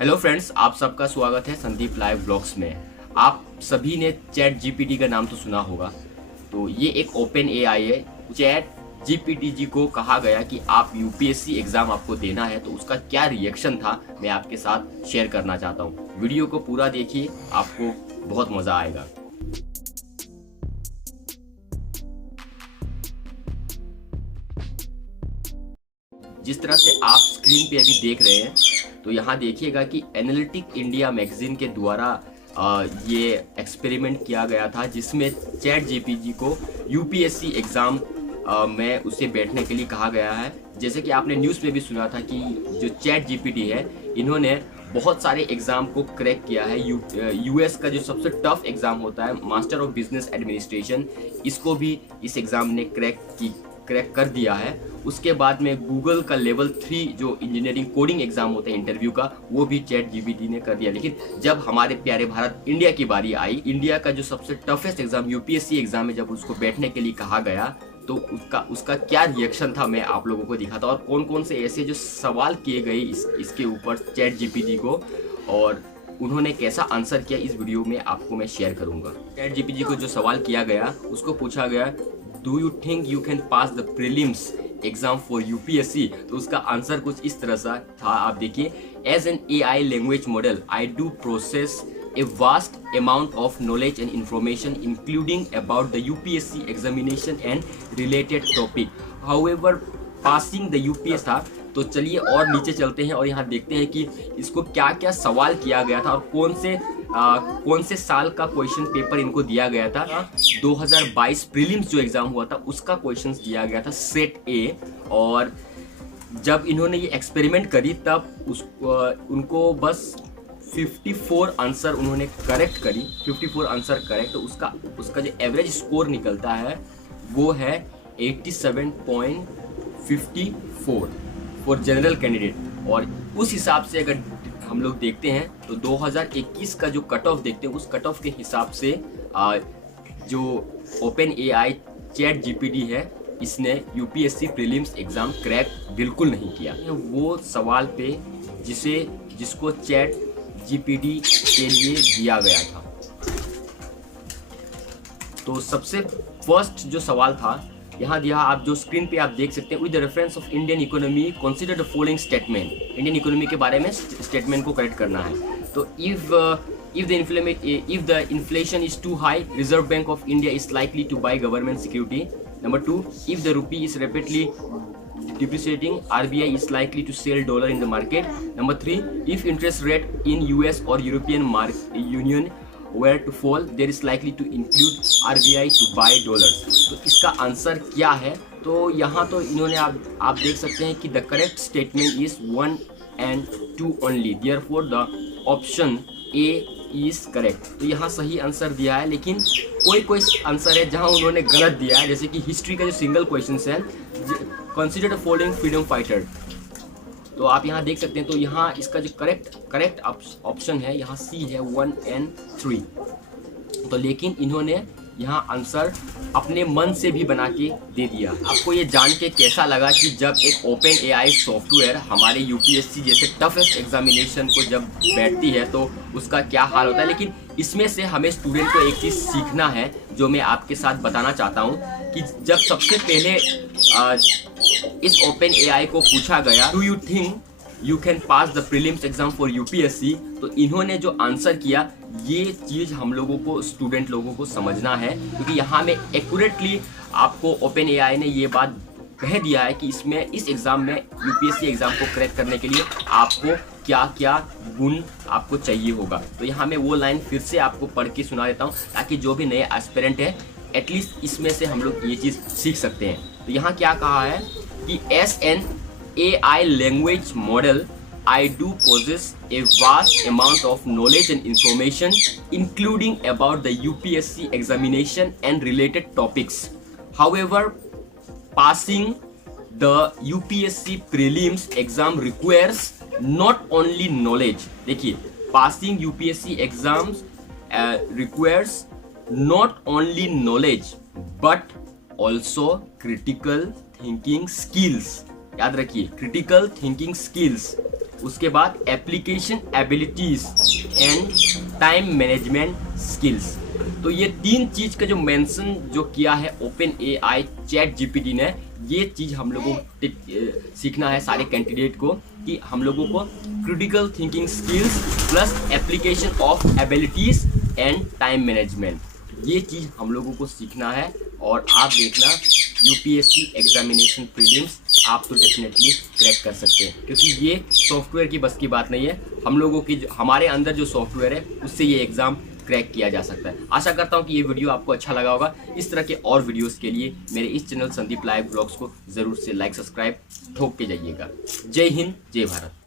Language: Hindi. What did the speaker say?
हेलो फ्रेंड्स, आप सबका स्वागत है संदीप लाइव ब्लॉग्स में। आप सभी ने चैट जीपीटी का नाम तो सुना होगा। तो ये एक ओपन एआई है। चैट जीपीटी जी को कहा गया कि आप यूपीएससी एग्जाम आपको देना है, तो उसका क्या रिएक्शन था मैं आपके साथ शेयर करना चाहता हूँ। वीडियो को पूरा देखिए, आपको बहुत मजा आएगा। जिस तरह से आप स्क्रीन पे अभी देख रहे हैं, तो यहाँ देखिएगा कि एनालिटिक इंडिया मैगजीन के द्वारा ये एक्सपेरिमेंट किया गया था, जिसमें चैट जीपीटी को यूपीएससी एग्ज़ाम में उसे बैठने के लिए कहा गया है। जैसे कि आपने न्यूज़ में भी सुना था कि जो चैट जीपीटी है, इन्होंने बहुत सारे एग्ज़ाम को क्रैक किया है। यूएस का जो सबसे टफ एग्ज़ाम होता है मास्टर ऑफ बिजनेस एडमिनिस्ट्रेशन, इसको भी इस एग्ज़ाम ने क्रैक कर दिया है। उसके बाद में गूगल का लेवल 3 जो इंजीनियरिंग कोडिंग एग्जाम होता है इंटरव्यू का, वो भी चैट जीपीटी ने कर दिया। लेकिन जब हमारे प्यारे भारत इंडिया की बारी आई, इंडिया का जो सबसे टफेस्ट एग्जाम यूपीएससी एग्जाम में जब उसको बैठने के लिए कहा गया, तो उसका क्या रिएक्शन था मैं आप लोगों को दिखाता और कौन कौन से ऐसे जो सवाल किए गए इसके ऊपर चैट जीपीटी को, और उन्होंने कैसा आंसर किया, इस वीडियो में आपको मैं शेयर करूंगा। चैट जीपीटी को जो सवाल किया गया, उसको पूछा गया, do you think you can pass the prelims exam for UPSC? तो उसका आंसर कुछ इस तरह सा था, आप देखिए। As an AI language model I do process a vast amount of knowledge and information including about the UPSC examination and related topic. However, passing the UPSC था। तो चलिए और नीचे चलते हैं और यहाँ देखते हैं कि इसको क्या क्या सवाल किया गया था और कौन से साल का क्वेश्चन पेपर इनको दिया गया था। 2022 प्रीलिम्स जो एग्जाम हुआ था उसका क्वेश्चन दिया गया था सेट ए। और जब इन्होंने ये एक्सपेरिमेंट करी, तब उनको बस 54 आंसर उन्होंने करेक्ट करी। 54 आंसर करेक्ट, तो उसका जो एवरेज स्कोर निकलता है वो है 87.54 फॉर जनरल कैंडिडेट। और उस हिसाब से अगर हम लोग देखते हैं तो 2021 का जो कट ऑफ देखते हैं, उस कट ऑफ के हिसाब से जो ओपन एआई चैट जीपीटी है, इसने यूपीएससी प्रीलिम्स एग्जाम क्रैक बिल्कुल नहीं किया। वो सवाल पे जिसको चैट जीपीटी के लिए दिया गया था। तो सबसे फर्स्ट जो सवाल था, यहाँ दिया, आप जो स्क्रीन पे आप देख सकते हैं, with the reference of Indian economy consider the following statement. Indian economy के बारे में स्टेटमेंट को करेक्ट करना है। तो if the inflation is too high, Reserve Bank of India is likely to buy government security. Number 2, if the rupee is rapidly depreciating, RBI is likely to sell dollar in the market. Number 3, if interest rate in US or European Union were to fall, there is likely to include RBI to buy dollars. तो इसका आंसर क्या है? तो यहाँ तो इन्होंने आप देख सकते हैं कि the correct statement is 1 and 2 only. Therefore the option A is correct. तो यहाँ सही आंसर दिया है, लेकिन कोई आंसर है जहाँ उन्होंने गलत दिया है। जैसे कि हिस्ट्री का जो सिंगल क्वेश्चन है, consider the following freedom fighter, तो आप यहाँ देख सकते हैं। तो यहाँ इसका जो करेक्ट ऑप्शन है, यहाँ सी है 1 and 3। तो लेकिन इन्होंने यहाँ आंसर अपने मन से भी बना के दे दिया। आपको ये जान के कैसा लगा कि जब एक ओपन एआई सॉफ्टवेयर हमारे यूपीएससी जैसे टफेस्ट एग्जामिनेशन को जब बैठती है तो उसका क्या हाल होता है। लेकिन इसमें से हमें स्टूडेंट को एक चीज़ सीखना है, जो मैं आपके साथ बताना चाहता हूँ कि जब सबसे पहले इस ओपन एआई को पूछा गया, do you think you can pass the prelims exam for UPSC, तो इन्होंने जो आंसर किया, ये चीज़ हम लोगों को, स्टूडेंट लोगों को समझना है, क्योंकि यहाँ में एक्यूरेटली आपको ओपन एआई ने ये बात कह दिया है कि इस एग्ज़ाम में, यूपीएससी एग्ज़ाम को क्रैक करने के लिए आपको क्या क्या गुण आपको चाहिए होगा। तो यहाँ मैं वो लाइन फिर से आपको पढ़ के सुना देता हूँ, ताकि जो भी नए एस्पिरेंट है, एटलीस्ट इसमें से हम लोग ये चीज़ सीख सकते हैं। तो यहाँ क्या कहा है कि as an AI language model, I do possess a vast amount of knowledge and information, including about the UPSC examination and related topics. However, passing the UPSC prelims exam requires not only knowledge. देखिए, passing UPSC exams requires not only knowledge but also critical thinking skills. याद रखिए, क्रिटिकल थिंकिंग स्किल्स। उसके बाद application abilities and time management skills. तो ये 3 चीज का जो मेंशन जो किया है ओपन एआई चैट जीपीटी ने, ये चीज हम लोगों को सीखना है सारे कैंडिडेट को, कि हम लोगों को critical thinking skills plus application of abilities and time management, ये चीज़ हम लोगों को सीखना है। और आप देखना यूपीएससी एग्जामिनेशन प्रीलिम्स आप तो डेफिनेटली क्रैक कर सकते हैं, क्योंकि ये सॉफ्टवेयर की बस की बात नहीं है, हम लोगों की हमारे अंदर जो सॉफ्टवेयर है उससे ये एग्ज़ाम क्रैक किया जा सकता है। आशा करता हूँ कि ये वीडियो आपको अच्छा लगा होगा। इस तरह के और वीडियोस के लिए मेरे इस चैनल संदीप लाइव ब्लॉग्स को ज़रूर से लाइक सब्सक्राइब ठोक के जाइएगा। जय हिंद, जय भारत।